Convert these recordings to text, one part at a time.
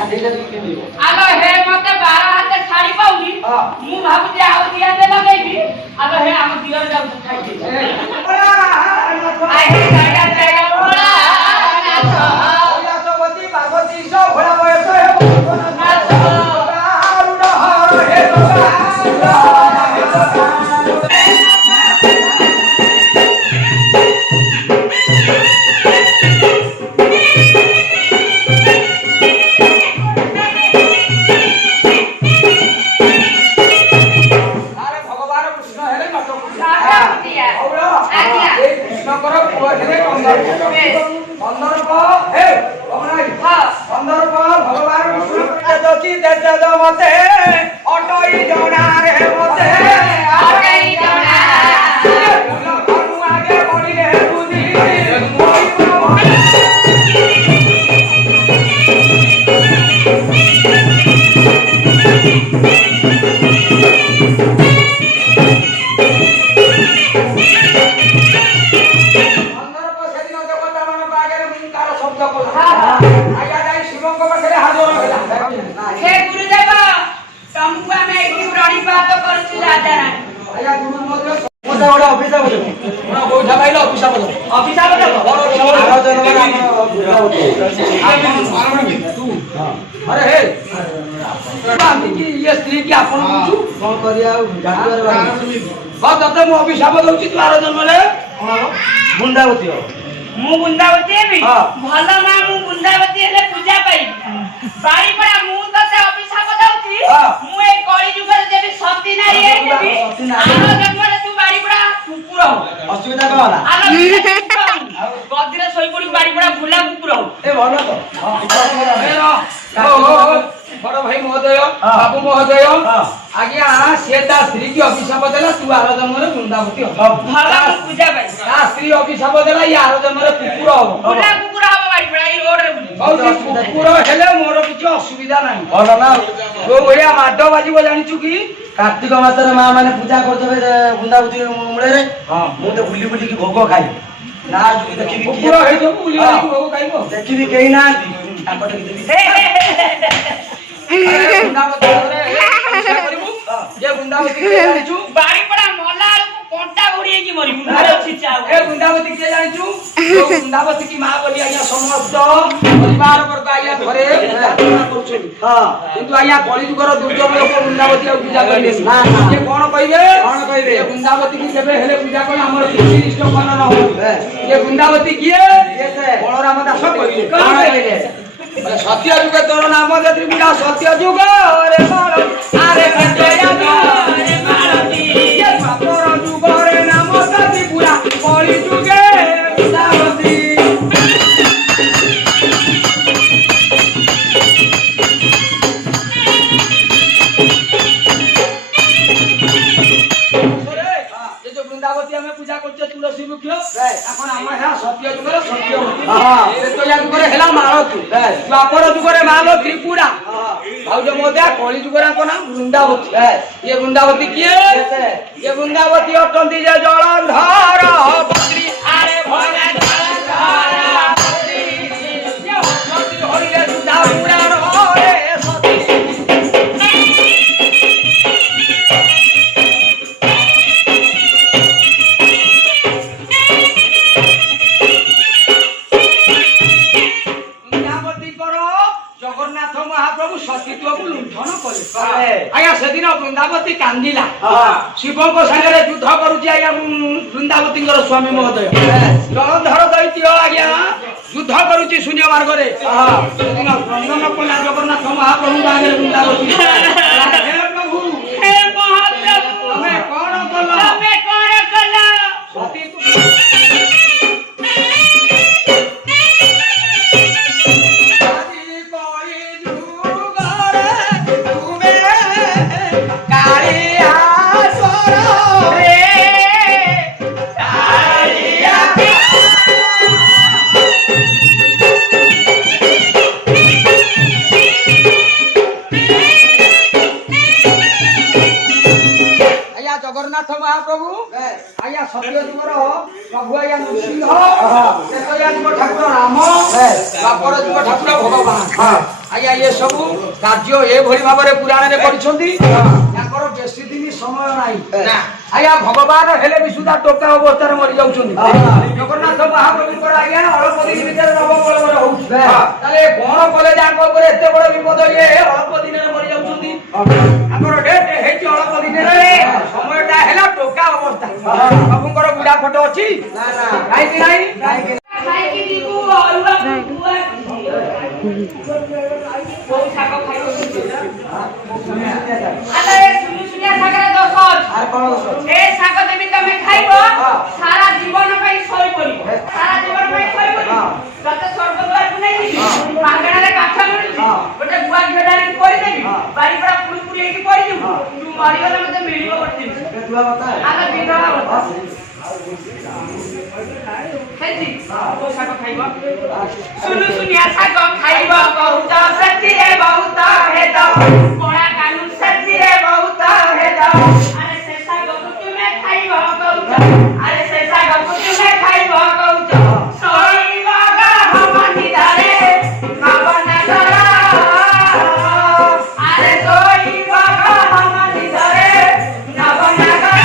आलो हे मते 12 हाते छाड़ी पाउनी मु भाबुती आउ दिया दे लगेबी आलो हे हम दियर जाउ खाइती आइ हे गागा जागा ओला नाचो ओला सबती पार्वती सो घोड़ा बयस हे नाचो आरुड हर हे मते ऑटोई जोड़ा रे मते ऑटोई जोड़ा अनु आगे बढ़ी रे बुद्धि अंदर को सेदिन देवता मन बागे मुन तार शब्द को आया जाई शिवं को पाखरे हाजर होला हे गुरुदेव तमको में एकी प्राणी बात करछि राजा रानी आया गुरु मोदे मोटा बड़ा ऑफिस बोलो ना कोठा पाइलो ऑफिस बोलो अरे हे बांधी की ये स्त्री की आपण बुझू कोन करिया जाडुआर बा तते मो ऑफिस बोलो छि 12 जन रे बुंदावती हो मु बुंदावती हेबी भला मा मु बुंदावती हेले पूजा पाई बाड़ी पड़ा मु तते ऑफिस बोलौछि मु ए कली जुगर जेबी सती नारी हे जेबी आरो जन्मरे तू बाड़ी पड़ा कुकुर हो असुविधा का होला आलो गदिरे सोई पड़ी बाड़ी पड़ा भुला कुकुर हो ए भलो तो बड़ भाई महोदय बाबू महोदय आज्ञा सेता स्त्री की अभिशाप देला तू आरो जन्मरे बुंदावती हो भला पूजा पाई आ स्त्री अभिशाप देला या आरो जन्मरे कुकुर हो भुला कुकुर हो बाड़ी पड़ा ई रोड रे बहुत कुकुर हेले मोर किछ असुविधा नाही भलो ना तो बढिया माडो बाजी को जानि छु की कार्तिक मासरे मां माने पूजा करतबे बुंदावती मुळे रे हां मु तो बुली बुली की भोग खाई ना देखि कुकुर हे जो बुली बुली की भोग खाइबो देखि भी केही ना तापट की देबी बुंदावती रे पूजा करिबु जे बुंदावती के जानि छु बाड़ी पड़ा मोला कोंटा घोड़ी की मरी मुंडा छिचा ए बुंदावती के जानि छु तो बुंदावती की मां बोली आया समस्त परिवार वर्ग आया घरे प्रार्थना करछु हां किंतु आया कली जुगर दुर्जन लोक बुंदावती आ पूजा करले ना ये कोन कहिबे ये बुंदावती की जेबे हेले पूजा कर हमर किछि इष्ट मन न हो ये बुंदावती किए बलराम दास कहिबे कोन कहिबे सत्य जुग तोर नाम दे त्रिपुरा सत्य जुग रे बाल अरे सत्य जुग रे मालती ये तोर जुग रे नाम दे त्रिपुरा कली जुगे बुंदावती बुंदावती हमें पूजा करते तुलसी वृक्ष এখন আমরা হ্যাঁ সত্য যুগরে সত্য হ্যাঁ ত্রেতা যুগরে হেলা মালতী দ্বাপর যুগরে মাল ত্রিপুরা ভাউজ মোদা কলি যুগরে কোনা বৃন্দাবতী ये বৃন্দাবতী কিয়ে ये বৃন্দাবতী অটন্তি যে জলন্ধর পত্রী আরে ভলে জলন্ধর পত্রী ये হরি হরিরে সুধা পুরাণ রে সতী जगन्नाथ महाप्रभु सतीत्व को लुंठन करे आया सेदिन वृंदावती कांदिला शिव को संगे युद्ध करूची आया वृंदावती स्वामी महोदय जलधर दैत्य आज्ञा युद्ध करूची शून्य मार्ग रे सेदिन नंदन कोना जगन्नाथ महाप्रभु आगे वृंदावती हे प्रभु हे महाप्रभु हमें कोन कला सती जगन्नाथ महाप्रभु आया सत्य जुगर प्रभु आया नृसिंह ठाकुर राम द्वापर जुग ठाकुर भगवान ଆଜ୍ଞା ଏ ସବୁ କାର୍ଯ୍ୟ ଏଭଳି ଭାବରେ ପୁରାଣରେ କରିଛନ୍ତି ତାଙ୍କର ବେଶୀ ଦିନ ସମୟ ନାହିଁ ନା ଆଜ୍ଞା ଭଗବାନ ହେଲେ ବି ସୁଦ୍ଧା ଟୋକା ଅବସ୍ଥାରେ ମରି ଯାଉଛନ୍ତି ଜଗନ୍ନାଥ ମହାପ୍ରଭୁଙ୍କର ଆଜ୍ଞା ଅଳ୍ପ ଦିନ ଭିତରେ ନବକଳେବର ହଉଛି ତାହେଲେ କଣ କଲେ ଯେ ଆଙ୍କ ଉପରେ ଏତେ ବଡ ବିପଦ ଇଏ ଅଳ୍ପ ଦିନରେ ମରି ଯାଉଛନ୍ତି ଆମର ଡେଟ୍ ହେଇଛି ଅଳ୍ପ ଦିନରେ ସମୟଟା ହେଲା ଟୋକା ଅବସ୍ଥା ପ୍ରଭୁଙ୍କର ବୁଢା ଫଟୋ ଅଛି କାହିଁକି ନାହିଁ सारा जीवन शोई पड़ो सारा जीवन शोई पड़ो स्वर्गद्वार को नहीं मागणारे काठ मिलूँ गोटे गुआ घिडारी करदेवी बाड़ी पड़ा पुड़ी पड़ी तू मरीगले मत मिल गोटे सुनु सुनिया शाग खाइब बहुत सती बहुत हेद कड़ा कानून सती बहुत हेद अरे से शाग तुम्हें खाइब बहुत अरे से शाग तुम्हें खाइब बहुत सोईब हम निधारे नवनगर अरे सोईब हम निधारे नवनगर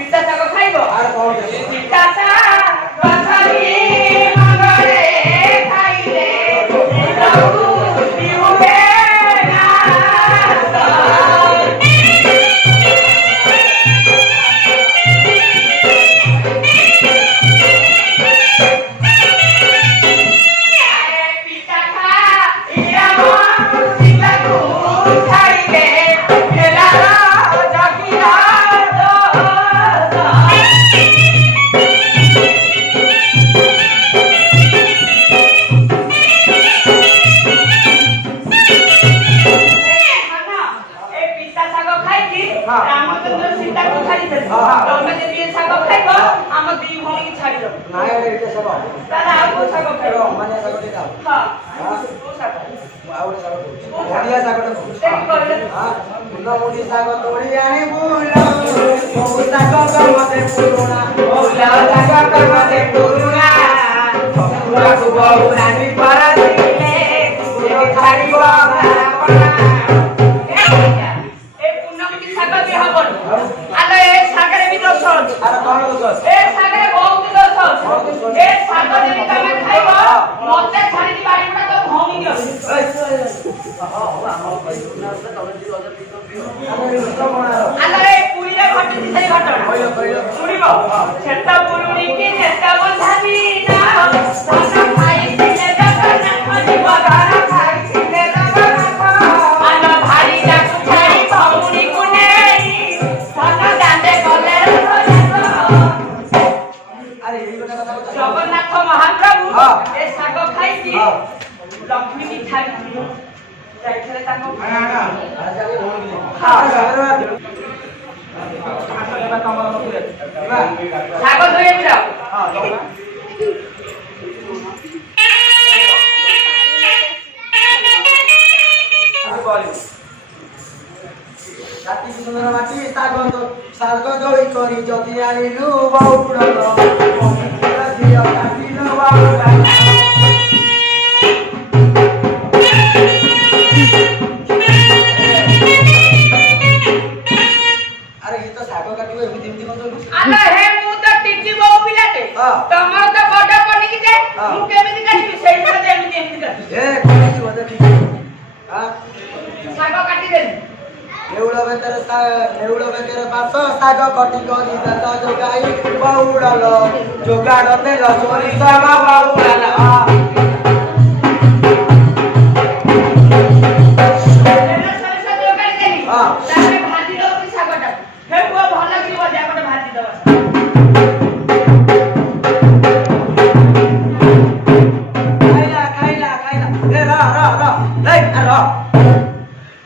पिता साग खाइब पिता साग बसरी मंगरे खाइले प्रभु दिउबे जगन्नाथ महाप्रभु ए साग खाई लक्ष्मी की छाड़ी जाइछले ताको साग धोए बिरा राती सुंदर माटी साग जोई करी जति आनिलु बाउडा दिया काटिलो बाउडा अरे ये तो साग काटिबो एमि एमि कोन अरे हे मु तो टिटी बहु पिलाटे तमर तो बडा पनी कि जे मु केमिति काटिबि सेही तो एमि काटिबि ए कोन की वजह ठीक हां साग काटि दे ନେଉଳ ବେକରେ ପାଶ ଶାଗ କଟି କରି ଦାନ୍ତ ଯୋଗାଇ ବଉଳଲ ଯୋଗାଡ଼ ତେଲ ସୋରିଷ ବଉଳଲ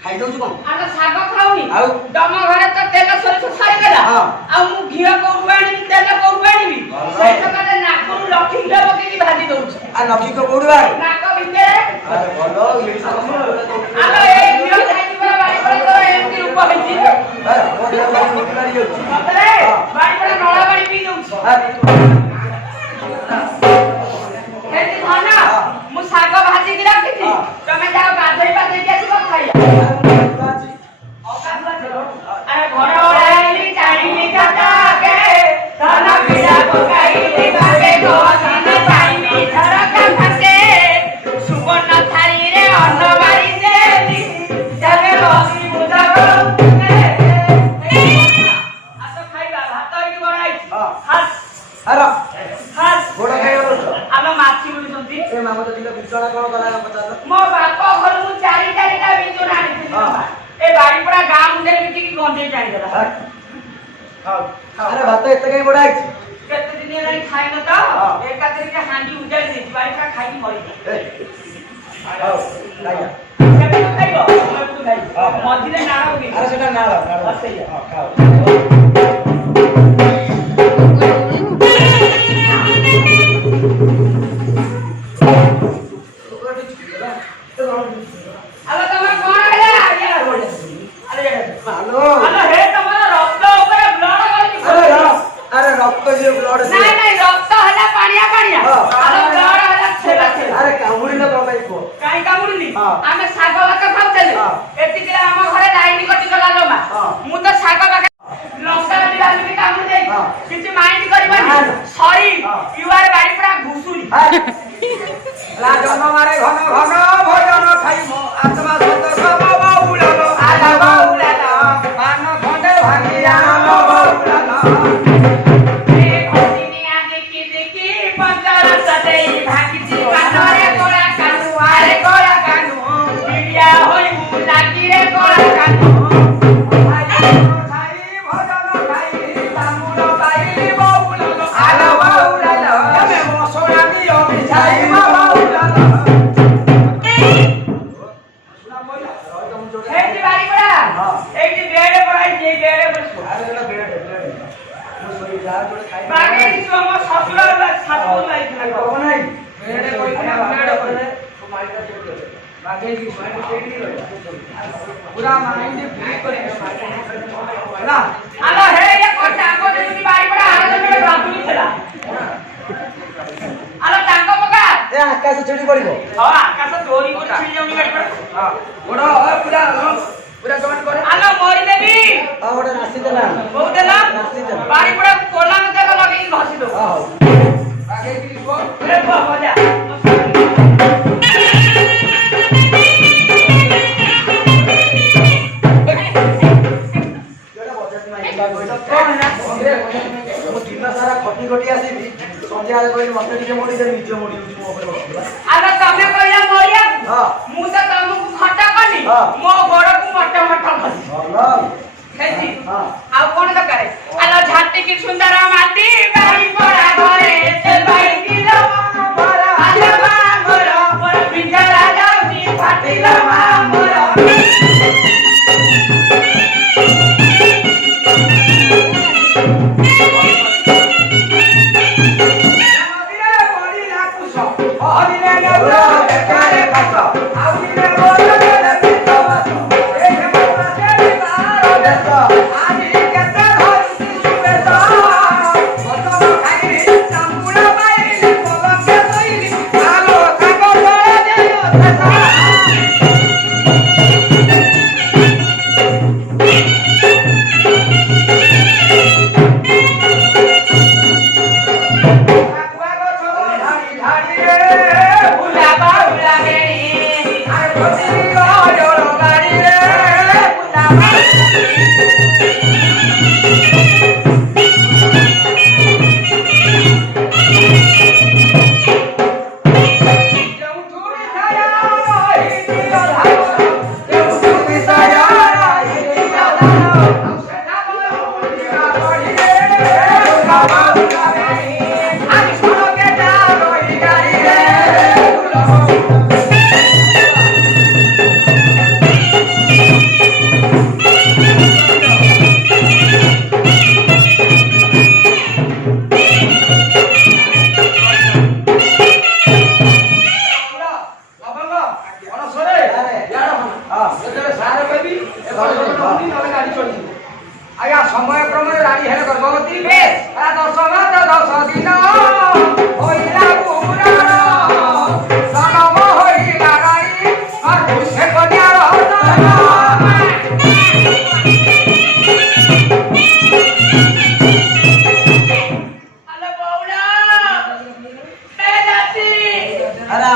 ଖାଇଦଉଛୁ କଣ ଶାଗ ଖାଉନି ଆଉ ତମ ଘରେ ତ ତେଲ ସୋରିଷ ସରିଗଲା ଆଉ ମୁଁ ଘିଅ କୋଉଠୁ ଆଣିବି ତେଲ କୋଉଠୁ ଆଣିବି ସେଇ ସକାଳେ ନାକରୁ ଲକ୍ଷୀ ଘିଅ ପକେଇକି ଭାଜି ଦଉଛି ଆଉ ଲକ୍ଷୀ କୋଉଠୁ ବାହାରେ ନାକ ଭିତରେ ଭଲ ଆଲୋ ଏ ଘିଅ ଖାଇକି ପରା ବାଡ଼ି ପରା ତୋର ଏମିତି ରୂପ ହେଇଛି ସତରେ ବାଡ଼ି ପରା ନଳା ବାଡ଼ି ପିଇ ଦଉଛି କେମିତି ଧନ ମୁଁ ଶାଗ ଭାଜିକି ରଖିଛି ତମେ ଯାଅ ଗାଧୋଇ ପାଧୋଇକି ଆସିବ ଖାଇବା अरे घोड़ा उड़ाई चाइनी चटाके धन पीड़ा पकाई काके को धन चाइनी धरका थके सुवर्ण थाली रे अन्न बारी देली जगे बसी बुझा को आतो खाइबा भात ही बनाई हाथ अरे हाथ घोड़ा खाइबा आलो माछी बुझुंती ए मामा तो दिला बिचଣା कोन करा पचास मो बाप घर मु चारि चारिटा बिचुना आनिଥିଲି ए बाड़ी पड़ा गां मुंडे बिटी की गंजे जाई देला अरे भात एते कहीं बड़ा है केते दिन हेलाई खाइ न त एका तरीके हांडी उजाई दे बाड़ी पड़ा खाइ की मरि हां लाया केते खाइबो मैं तू खाइ मझिले नाळ होगी अरे सेटा नाळ असई हां खाओ अरे तमर कोन हैला या बोले अरे हेलो अरे हे तमर रक्त ऊपर ब्लड गली अरे रक्त जे ब्लड नहीं नहीं रक्त हला पानिया पानिया अरे ब्लड हला छेला छेला अरे कामुड़ी ना बाबा को काई कामुड़ी आमे साग वाका खाउतले एतिके हम घरे लाइन कटि गला लोमा मु तो साग वाका लंका दिलालु के कामुड़ी दे किछि माइंड करबानी सॉरी यू आर बाड़ी पड़ा घुसुरी ला जन्म मारे घन घन भोजन खाइमो आत्मा सत बाबा उड़लो आला बाउलाला मान खंडे भागिया बाउलाला ए खोसिनिया देखी पंचर सदै भागिची पानरे कोला कानु आरे कोला कानु बिडिया होई मु लागी रे कोला कानु खाई भोजन खाई तामुलो खाई बाउलालो आला बाउलाला तमे मसोरा दियो बिछाई बाउलाला हेती बारी पड़ा एक दिन बेड पड़ा जे बेड बसो अरे एटा बेड मो सोई जा जोड़े खाई बागे जो हम ससुर सासु लाई को नहीं बेड कोई खाना बेड करे तो माइंड का चेक करे बागे की माइंड चेक नहीं करे पूरा माइंड फ्री करे ना आलो हे ये को टांगो दे दी बारी पड़ा आलो मेरे बाबू थला आलो टांगो पका ए आकाश छुड़ी पड़िबो हां आकाश चोरी को छिड़ जाउनी बारी पड़ा हां गोड़ा पूरा कमेंट करे आलो मोरी देवी हां गोड़ा राशि देला बहुत देला राशि देला बारी पड़ा कोला में तेल लगी घसी दो हां बागे की को रे मजा ମୁଁ ଦିନ ସାରା ଖଟି ଖଟି ଆସିବି ସନ୍ଧ୍ୟାବେଳେ କହିଲି ମତେ ଟିକେ ମୋଡ଼ି ଦେ ନିଜ ମୋଡ଼ି ହଉଛି ମୋ ଉପରେ ବସିଲା ଆଲୋ ତମେ କହିଲା ମୋରିଆ ହଁ ମୁଁ ତ ତମକୁ ଖଟା କଲି ହଁ। ମୋ ଗୋଡକୁ ମଟ ମଟ କଲି ଭଲ ହେଇଛି ହଁ ଆଉ କଣ ଦରକାର ଆଲୋ ଝାଟି କି ସୁନ୍ଦର ମାଟି ବାରି ପଡା ଘରେ ସେ ବାଇ ଦିଲ ମୋର ଆଲୋ ମା ମୋର ମୋର ପିଞ୍ଜରା ଯାଉଛି ଫାଟିଲ ମା ମୋର Bye. आया समय क्रमे रानी हेले गर्भवती बेश। 10 मास 10 दिन होइला पुराण सनम होइला राई और खुशे कन्या अरे बौला ए जाती अरे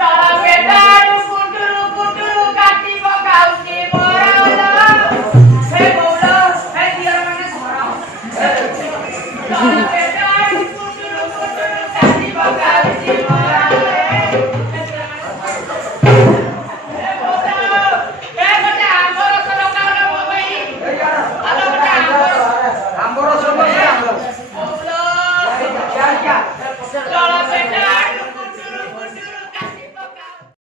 तारा बेटा कुटुरु काटी पकाउची मोराला हे बौला हे दिया माने छोरा